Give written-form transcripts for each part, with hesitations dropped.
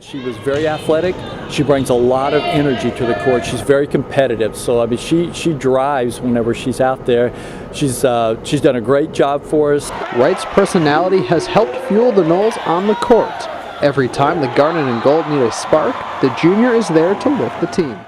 She was very athletic. She brings a lot of energy to the court. She's very competitive. So I mean, she drives whenever she's out there. She's done a great job for us. Wright's personality has helped fuel the Noles on the court. Every time the Garnet and Gold need a spark, the junior is there to lift the team.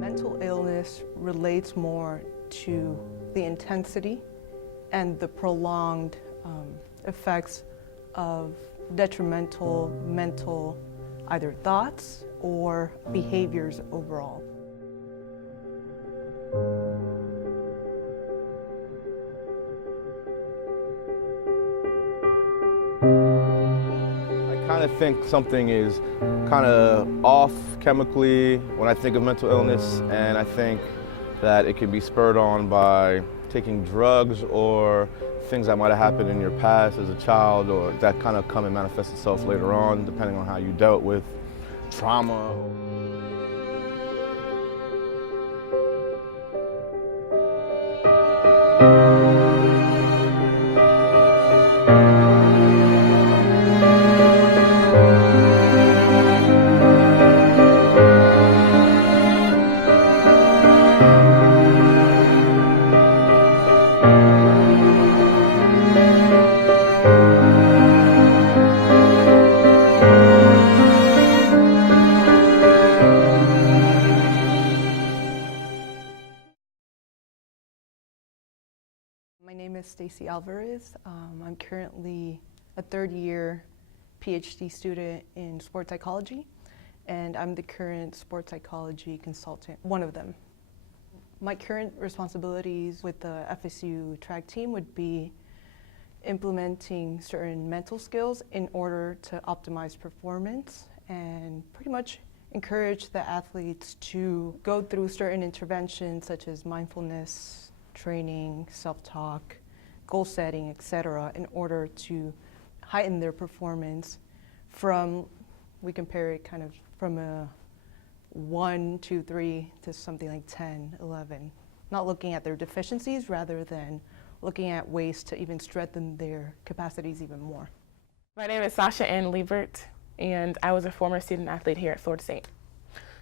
Mental illness relates more to the intensity and the prolonged effects of detrimental mental either thoughts or behaviors overall. I kind of think something is kind of off chemically when I think of mental illness, and I think that it can be spurred on by taking drugs or things that might have happened in your past as a child, or that kind of come and manifest itself later on, depending on how you dealt with trauma. My name is Stacy Alvarez. I'm currently a third-year PhD student in sports psychology, and I'm the current sports psychology consultant, one of them. My current responsibilities with the FSU track team would be implementing certain mental skills in order to optimize performance and pretty much encourage the athletes to go through certain interventions such as mindfulness training, self-talk, goal setting, etc., in order to heighten their performance from, we compare it kind of from a 1, 2, 3 to something like 10, 11. Not looking at their deficiencies rather than looking at ways to even strengthen their capacities even more. My name is Sasha Ann Liebert, and I was a former student athlete here at Florida State.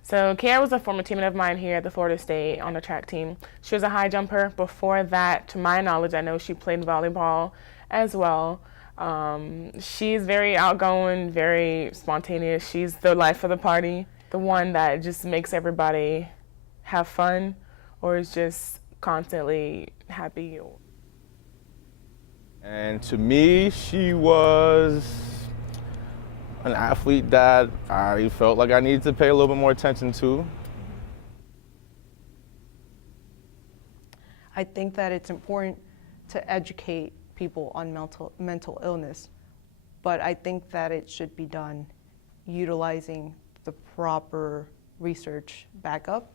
So Kiara was a former teammate of mine here at the Florida State on the track team. She was a high jumper. Before that, to my knowledge, I know she played volleyball as well. She's very outgoing, very spontaneous. She's the life of the party, the one that just makes everybody have fun or is just constantly happy. And to me, she was an athlete that I felt like I needed to pay a little bit more attention to. I think that it's important to educate people on mental illness, but I think that it should be done utilizing the proper research backup.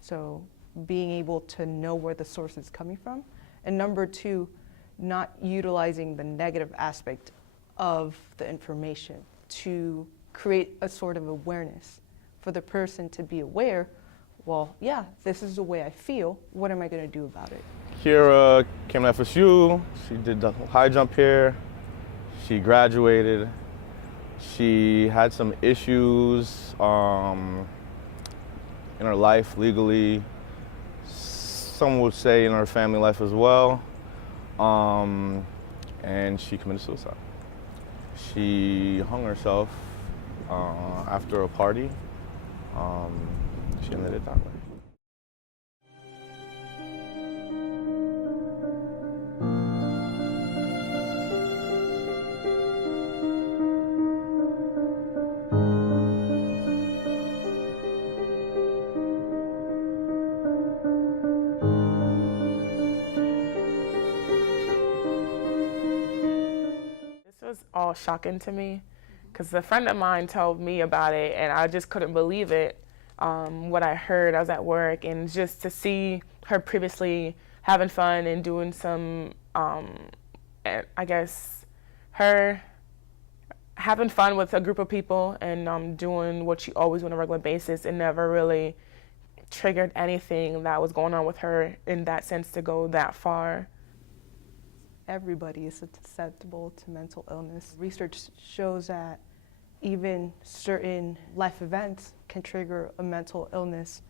So being able to know where the source is coming from. And number two, not utilizing the negative aspect of the information to create a sort of awareness for the person to be aware, well, yeah, this is the way I feel, what am I going to do about it? Kiara came to FSU, she did the high jump here, she graduated, she had some issues in her life legally, some would say in her family life as well, and she committed suicide. She hung herself after a party. She ended it that way. Was all shocking to me because a friend of mine told me about it and I just couldn't believe it. What I heard, I was at work, and just to see her previously having fun and doing some, I guess, her having fun with a group of people and doing what she always do on a regular basis, it never really triggered anything that was going on with her in that sense to go that far. Everybody is susceptible to mental illness. Research shows that even certain life events can trigger a mental illness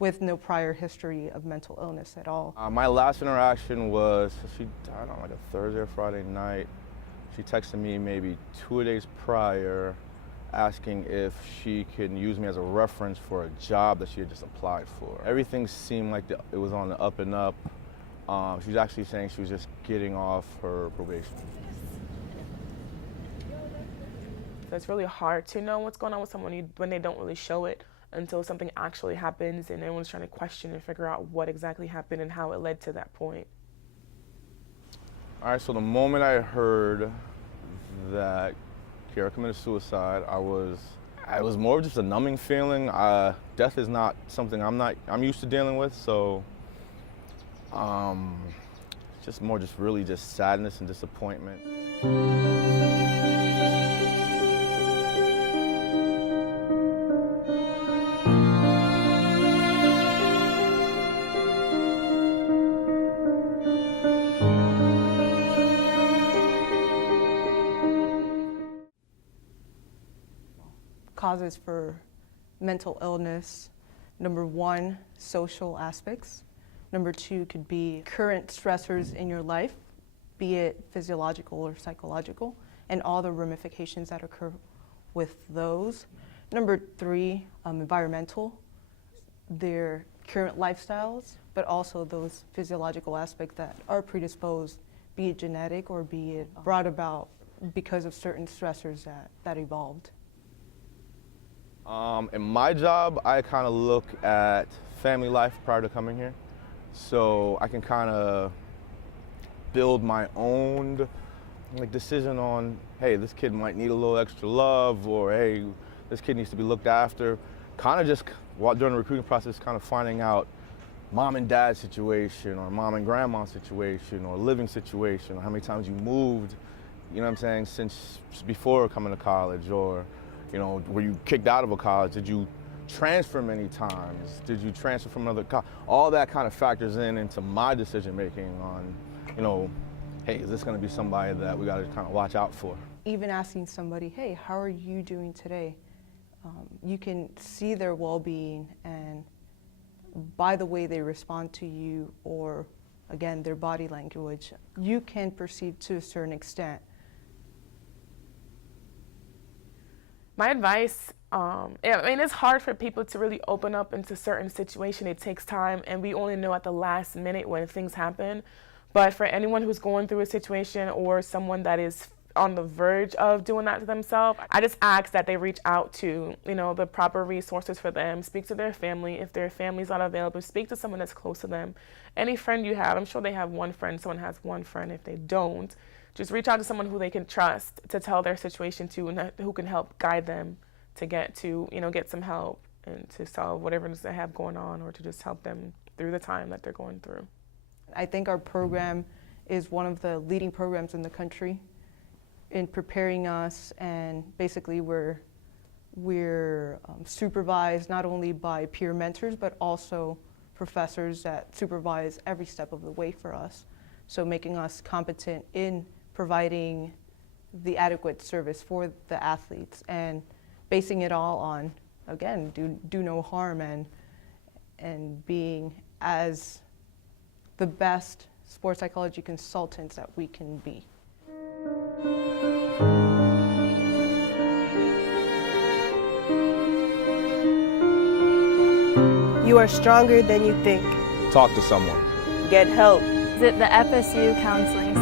with no prior history of mental illness at all. My last interaction was, she died on like a Thursday or Friday night. She texted me maybe 2 days prior asking if she could use me as a reference for a job that she had just applied for. Everything seemed like it was on the up and up. She was actually saying she was just getting off her probation. So it's really hard to know what's going on with someone when they don't really show it until something actually happens and everyone's trying to question and figure out what exactly happened and how it led to that point. All right, so the moment I heard that Kiara committed suicide, it was more of just a numbing feeling. Death is not something I'm used to dealing with, so just more really sadness and disappointment. Causes for mental illness: number one, social aspects. Number two could be current stressors in your life, be it physiological or psychological, and all the ramifications that occur with those. Number three, environmental, their current lifestyles, but also those physiological aspects that are predisposed, be it genetic or be it brought about because of certain stressors that evolved. In my job, I kind of look at family life prior to coming here. So I can kind of build my own decision on, hey, this kid might need a little extra love, or hey, this kid needs to be looked after. Kind of just during the recruiting process, kind of finding out mom and dad's situation, or mom and grandma's situation, or living situation, or how many times you moved, you know what I'm saying, since before coming to college, or were you kicked out of a college? Did you transfer many times? Did you transfer from another college? All that kind of factors into my decision making on, hey, is this going to be somebody that we got to kind of watch out for? Even asking somebody, hey, how are you doing today? You can see their well-being, and by the way they respond to you, or again, their body language, you can perceive to a certain extent. My advice, it's hard for people to really open up into certain situations. It takes time, and we only know at the last minute when things happen. But for anyone who's going through a situation or someone that is on the verge of doing that to themselves, I just ask that they reach out to, the proper resources for them. Speak to their family. If their family's not available, speak to someone that's close to them. Any friend you have, I'm sure they have one friend. Someone has one friend. If they don't, just reach out to someone who they can trust to tell their situation to, and who can help guide them to get some help and to solve whatever it is they have going on, or to just help them through the time that they're going through. I think our program is one of the leading programs in the country in preparing us, and basically we're supervised not only by peer mentors, but also professors that supervise every step of the way for us. So making us competent in providing the adequate service for the athletes, and basing it all on, again, do no harm, and being as the best sports psychology consultants that we can be. You are stronger than you think. Talk to someone. Get help. Visit the FSU Counseling